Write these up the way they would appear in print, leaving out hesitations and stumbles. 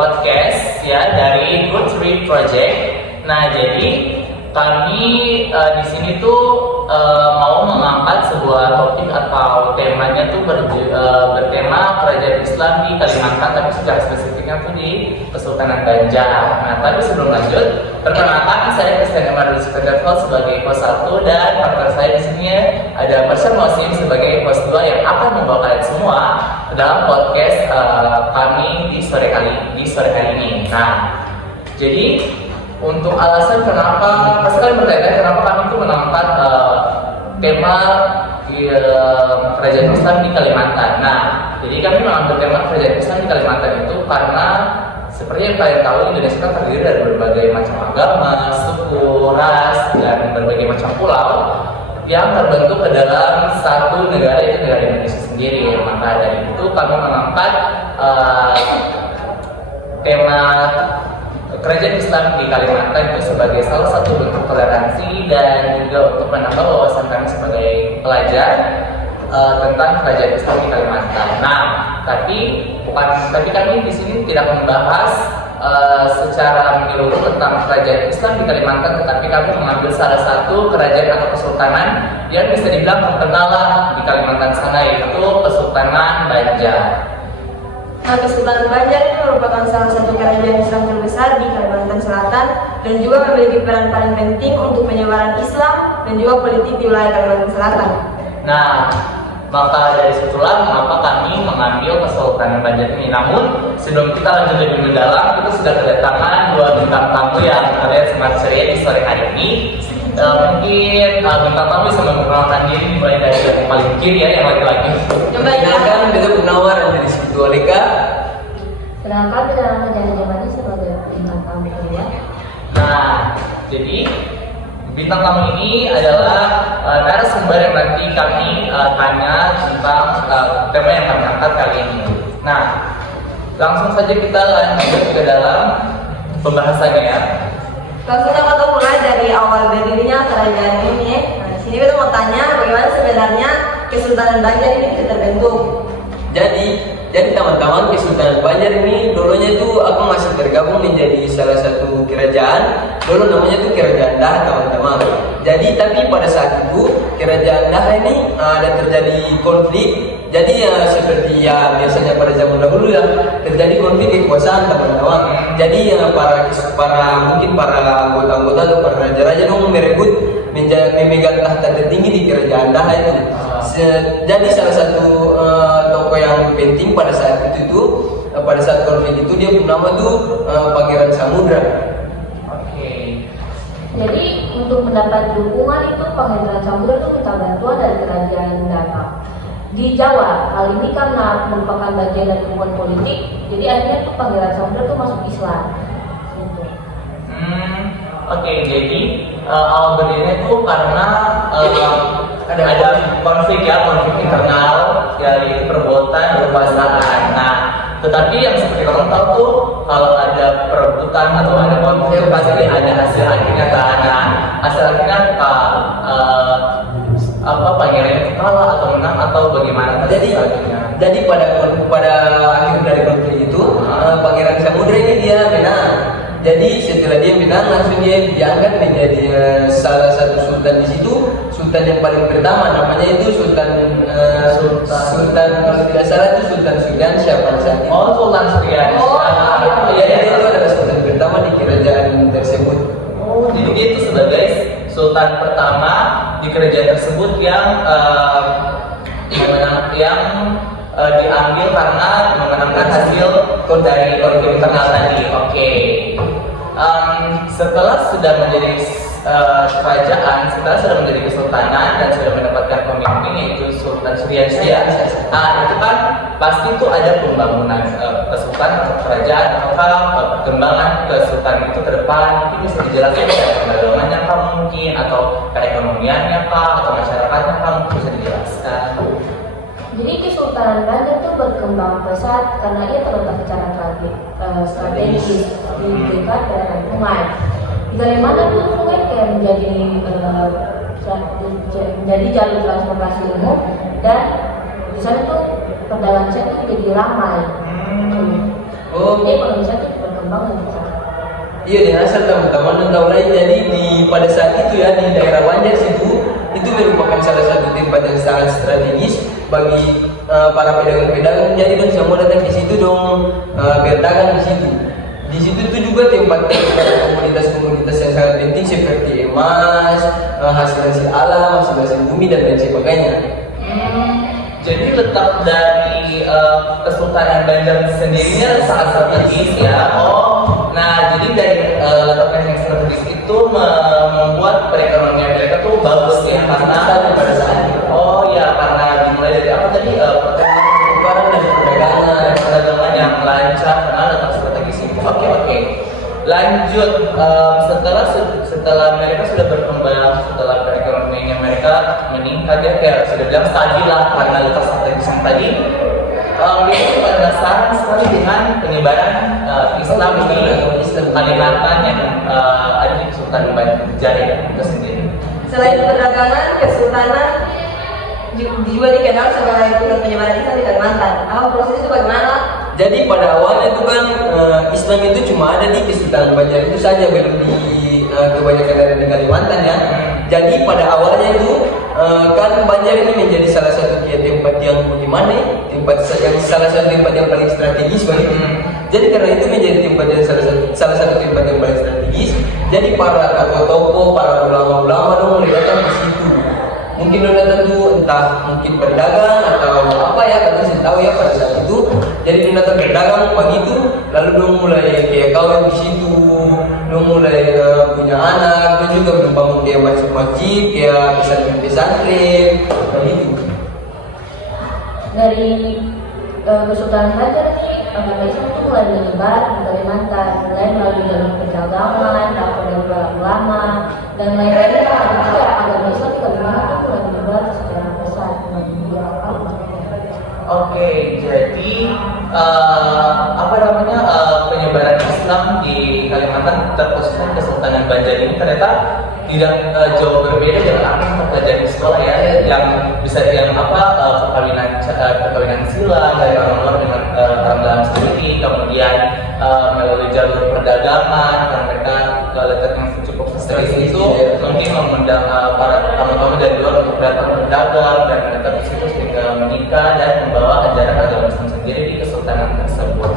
podcast ya dari Good Tree Project. Nah, jadi kami di sini tuh mau mengangkat sebuah topik atau temanya tuh bertema kerajaan Islam di Kalimantan, tapi secara spesifiknya tuh di Kesultanan Banjar. Nah, tapi sebelum lanjut, perkenalkan saya Christian Emmanuel sebagai host 1 dan partner saya di sini ada Pasha Mosim sebagai host 2 yang akan membawa kalian semua dalam podcast kami di sore hari ini. Nah, jadi untuk alasan kenapa, pasti kalian bertanya kenapa kami itu mengangkat tema kerajaan Islam di Kalimantan. Nah, jadi kami mengambil tema kerajaan Islam di Kalimantan itu karena seperti yang kalian tahu, Indonesia kan terdiri dari berbagai macam agama, suku, ras, dan berbagai macam pulau yang terbentuk ke dalam satu negara, yaitu negara Indonesia sendiri. Maka dari itu kami mengangkat tema kerajaan Islam di Kalimantan itu sebagai salah satu bentuk toleransi dan juga untuk menambah wawasan kami sebagai pelajar tentang kerajaan Islam di Kalimantan. Nah, tapi kami di sini tidak membahas secara menyeluruh tentang kerajaan Islam di Kalimantan, tetapi kami mengambil salah satu kerajaan atau kesultanan yang bisa dibilang terkenal di Kalimantan sana, yaitu Kesultanan Banjar. Nah, Kesultanan Banjar itu merupakan salah satu kerajaan Islam terbesar di Kalimantan Selatan dan juga memiliki peran paling penting untuk penyebaran Islam dan juga politik di wilayah Kalimantan Selatan. Nah, maka dari situlah mengapa kami mengambil Kesultanan Banjar ini. Namun sebelum kita lanjut lebih mendalam, kita sudah kedatangan dua bintang tamu yang kalian smart ceria di sore hari ini. Mungkin bintang tamu bisa memperkenalkan diri mulai dari yang paling kiri ya, yang laki-laki. Kenalkan, kita penawar dari situ Alika. Kenalkan, kita Jaya Jamani sebagai bintang tamu kedua. Nah, jadi bintang tamu ini adalah narasumber yang nanti kami tanya tentang tema yang kami angkat kali ini. Nah, langsung saja kita lanjut ke dalam pembahasannya ya. Langsung kita mulai dari awal berdirinya kerajaan ini ya. Nah, di sini kita mau tanya bagaimana sebenarnya Kesultanan Banjar ini bisa terbentuk. Jadi teman-teman, Kesultanan Banjar ini dulunya itu aku masih tergabung menjadi salah satu kerajaan. Dulu namanya tuh Kerajaan Daha, teman-teman. Jadi tapi pada saat itu Kerajaan Daha ini ada terjadi konflik. Jadi ya seperti ya biasanya pada zaman dahulu ya terjadi konflik kekuasaan, teman-teman. Jadi ya para anggota-anggota atau para raja-raja dong merebut memegang tahta tertinggi di Kerajaan Daha itu. Jadi salah satu tokoh yang penting pada saat itu pada saat konflik itu dia bernama tuh Pangeran Samudra. Oke. Jadi untuk mendapat dukungan itu Pangeran Samudra itu minta bantuan dari kerajaan Daha. Di Jawa, hal ini karena merupakan bagian dari hubungan politik, jadi akhirnya tuh Pangeran Samudra tuh masuk Islam. Gitu. Oke, jadi awal berdirinya itu karena ada konflik internal dari perbuatan kekuasaan. Nah, tetapi yang seperti kalian tahu tuh kalau ada perebutan atau ada konflik pasti ada hasil akhirnya kan. Nah, hasil akhirnya pangeran itu kalah atau menang atau bagaimana? Jadi pada akhir dari konflik itu Pangeran Samudra ini dia menang. Jadi setelah dia menang langsung dia diangkat menjadi salah satu sultan di situ. Sultan yang paling pertama namanya itu Sultan kalau tidak salah itu Sultan Suriansyah pada saat itu. Oh, Sultan Suriansyah. Iya, dia itu adalah sultan pertama di kerajaan tersebut. Oh, jadi dia itu sebagai sultan pertama di kerajaan tersebut yang diambil karena memenangkan hasil dari konflik internal tadi. Oke. Setelah sudah menjadi kerajaan, setelah sudah menjadi kesultanan dan sudah mendapatkan pemimpin yaitu Sultan Suriansyah, itu kan pasti itu ada pembangunan kesultanan atau kerajaan atau perkembangan kesultanan itu ke depan. Mungkin bisa dijelaskan perkembangannya kah mungkin atau perekonomiannya kah atau masyarakatnya kah, mungkin bisa dijelaskan. Jadi Kesultanan Banjar itu berkembang pesat karena ia terletak secara strategis di dekat daerah sungai. Di Kalimantan itu sungai kayak menjadi jalur transportasi umum dan di sana tuh perdagangan itu jadi ramai. Oh. Jadi ekonomi saya itu berkembang dan besar. Iya, dan asal teman-teman tahu lagi, jadi pada saat itu ya di daerah Banjar situ itu merupakan salah satu tempat yang sangat strategis bagi para pedagang-pedagang. Jadi dong semua datang ke situ dong berdagang di situ. Di situ itu juga tempat komunitas-komunitas yang sangat penting seperti emas, hasil alam, hasil bumi dan lain sebagainya. Jadi letak dari Kesultanan Banjar sendirinya sangat strategis ya. Oh, nah jadi dari letaknya yang strategis itu membuat perekonomian mereka tuh bagus ya karena Pada saat itu. oh ya karena dimulai dari apa tadi Pertukaran dan perdagangan. perdagangan yang lancar karena letak strategis itu. Oke. Lanjut setelah mereka sudah berkembang, setelah perekonomiannya mereka meningkat ya kayak sudah bilang stabil lah karena letak strategis yang tadi. Itu berdasarkan sekali dengan penyebaran Islam di Kalimantan yang ada di Kesultanan Banjar ya itu sendiri. Selain perdagangan, kesultanan juga dikenal sebagai pusat penyebaran Islam di Kalimantan. Apa proses itu bagaimana? Jadi pada awalnya itu kan Islam itu cuma ada di Kesultanan Banjar itu saja, belum di kebanyakan daerah di Kalimantan ya. Jadi pada awalnya itu kan Banjar ini menjadi salah satu tempat yang bagaimana ya? Salah satu tempat yang paling strategis begitu. Jadi karena itu menjadi tempat yang salah satu tempat yang paling strategis. Jadi para tokoh-tokoh, para ulama-ulama dong mulai datang ke situ. Mungkin dong datang tuh entah mungkin berdagang atau apa ya, tapi saya tahu ya pada saat itu. Jadi dong datang berdagang pagi itu, lalu dong mulai kayak kawin di situ, dong mulai punya anak, dong juga membangun kayak masjid, kayak pesantren, begitu. Dari Kesultanan Banjar ini agama Islam itu mulai menyebar di Kalimantan, mulai melalui jalur perdagangan, dakwah para ulama dan lain-lainnya. Juga agama Islam di Kalimantan itu mulai menyebar secara besar di dunia. Oke, jadi penyebaran Islam di Kalimantan terkhususnya Kesultanan Banjar ini ternyata tidak jauh berbeda dengan apa yang terpelajari di sekolah ya, yang bisa perkawinan sila dari orang luar dengan orang dalam sendiri, kemudian melalui jalur perdagangan karena mereka letak yang cukup strategis itu mungkin mengundang para tamu-tamu dari luar untuk datang berdagang dan menetap di situ sehingga menikah dan membawa ajaran agama Islam sendiri di kesultanan tersebut.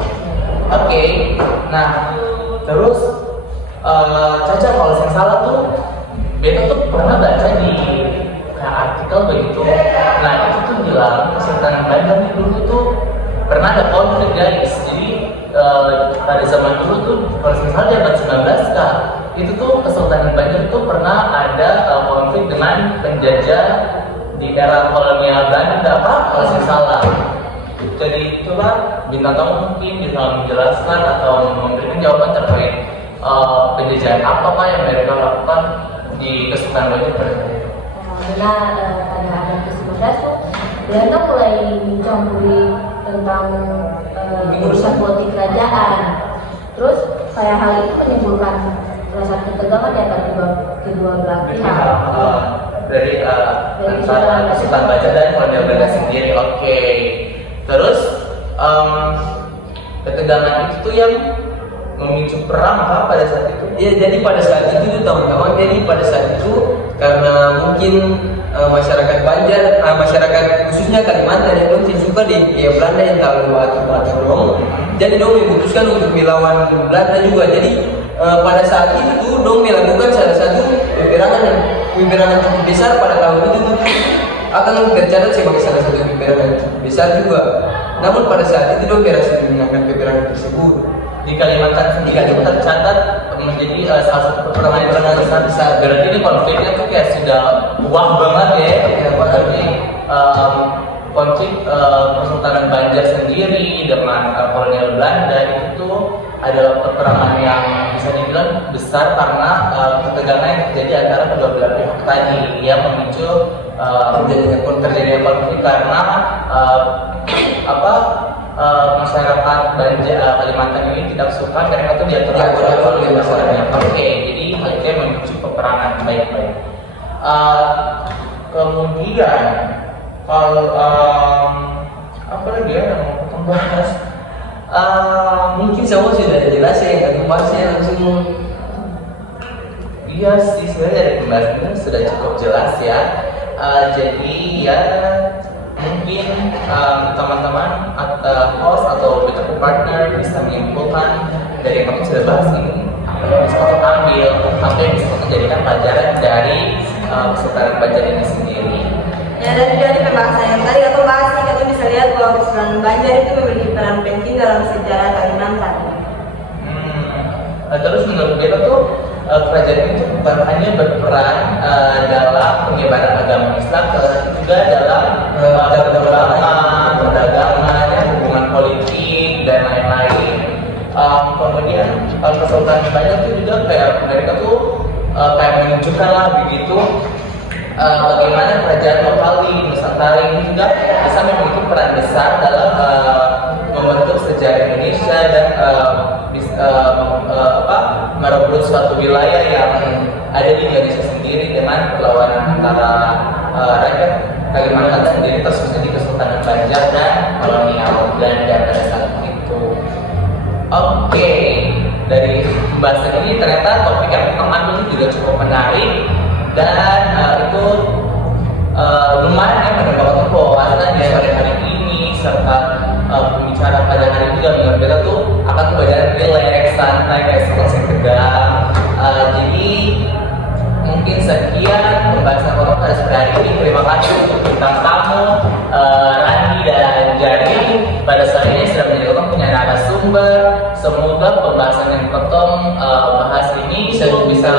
Oke, nah terus Caca kalau saya salah tuh Beta tuh pernah baca di artikel begitu. Nah itu tuh bilang Kesultanan Banjar dulu tuh pernah ada konflik guys. Jadi pada zaman dulu tuh kalau saya salah di abad 19 kah, itu tuh Kesultanan Banjar tuh pernah ada konflik dengan penjajah di era kolonial Belanda Pak kalau saya salah. Jadi coba bintang tamu mungkin bisa menjelaskan atau memberikan jawaban terkait penjajahan apa Pak yang mereka lakukan di Kesultanan Banjar pada saat itu. Benar, pada abad ke-19 tuh Belanda mulai mencampuri tentang urusan politik kerajaan. Terus kayak hal itu menimbulkan rasa ketegangan di antara kedua belah pihak. Dari antara Kesultanan Banjar dan kolonial Belanda sendiri. Oke. Terus ketegangan itu tuh yang memicu perang Pak pada saat itu? Ya, jadi pada saat itu tuh teman-teman, jadi pada saat itu karena mungkin masyarakat Banjar, masyarakat khususnya Kalimantan yang dong suka di Belanda yang terlalu atur dong, jadi dong memutuskan untuk melawan Belanda juga. Jadi pada saat itu tuh dong melakukan salah satu peperangan cukup besar pada tahun itu tuh akan tercatat sebagai salah satu peperangan cukup besar juga. Namun pada saat itu dong berhasil memenangkan peperangan tersebut. Di Kalimantan sendiri itu tercatat menjadi salah satu peperangan besar. Berarti ini konfliknya tuh kayak sudah wah banget ya. Berarti konflik Kesultanan Banjar sendiri dengan kolonial Belanda itu tuh adalah peperangan yang bisa dibilang besar karena ketegangan yang terjadi antara kedua belah pihak tadi yang memicu terjadinya konflik karena masyarakat Banjar Kalimantan ini tidak suka mereka tuh diatur oleh masyarakatnya. Oke, jadi hal itu yang memicu peperangan baik-baik. Kemudian kalau apa lagi ya yang mau kita bahas? Mungkin semua sudah jelas ya, yang aku bahas ya langsung. Iya sih, sebenarnya dari pembahasannya sudah cukup jelas ya. Jadi ya mungkin teman-teman host atau backup partner bisa menyimpulkan dari yang kami sudah bahas ini apa yang bisa kita ambil, apa yang bisa kita jadikan pelajaran dari kesultanan Banjar ini sendiri. Ya, dan juga di pembahasan yang tadi atau bahas nih, kita bisa lihat bahwa Kesultanan Banjar itu memiliki peran penting dalam sejarah Kalimantan. Terus menurut beta tuh kerajaan itu bukan hanya berperan dalam penyebaran agama Islam, tetapi juga dalam perdagangan, ya, hubungan politik dan lain-lain. Kemudian Kesultanan Banjar itu juga kayak mereka tuh kayak menunjukkan lah begitu bagaimana kerajaan lokal di Nusantara ini juga bisa memiliki peran besar dalam membentuk sejarah Indonesia dan merebut suatu wilayah yang ada di Indonesia sendiri dengan perlawanan antara rakyat Kalimantan sendiri terkhususnya di Kesultanan Banjar dan kolonial Belanda pada saat itu. Oke, dari pembahasan ini ternyata topik yang kita ambil ini juga cukup menarik dan itu lumayan ya menambah wawasan di sore hari ini serta pembicara pada hari ini juga menurut kita tuh akan pembelajaran relax, santai, kayak seperti tegang. Jadi mungkin sekian pembahasan kita pada sore hari ini. Terima kasih untuk bintang tamu Randi dan Jari pada sore ini sudah menjadi punya narasumber. Semoga pembahasan yang kita bahas ini bisa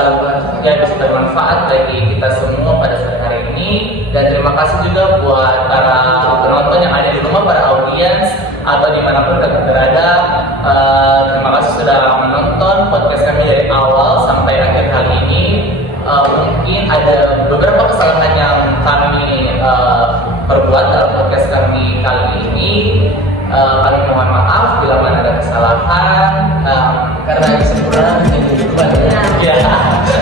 bermanfaat bagi kita semua pada sore hari ini. Dan terima kasih juga buat para penonton yang ada di rumah, para audiens atau dimanapun kalian berada. Terima kasih sudah menonton podcast kami dari awal sampai akhir kali ini. Mungkin ada beberapa kesalahan yang kami perbuat dalam podcast kami kali ini. Kami mohon maaf bila mana ada kesalahan Karena kesempurnaan yang dibuat ya. Ya.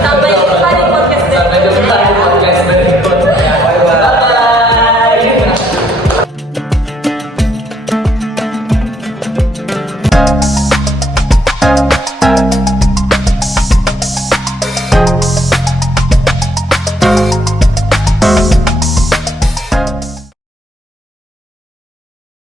Sampai jumpa di podcast Sampai jumpa di podcast berikutnya.